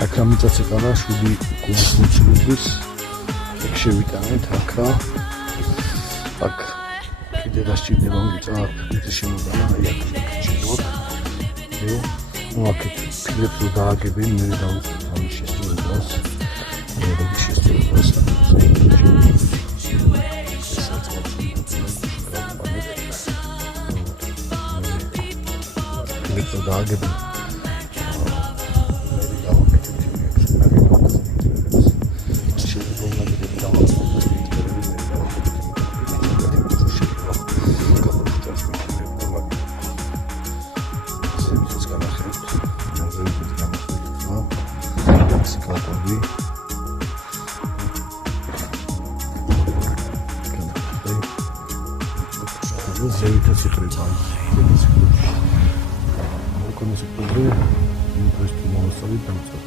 აქამიწაც ეყარა 7 კუბის მოცულობის ეგ შევიტანეთ აქა აქ კიდე დასჭირდება მიწა მიწის შემოგანა აი აქ შეგვაქვს ნუ აქეთ ფილებს რო დააგებენ მე დავიწყებ ამის შესრულებას როგორი შესრულებას ფილებს რო დააგებენ ზევითაც იყრება ეს მოკონეს პრობლემა იმ დროს თუ მოსწავლეთ დამწყება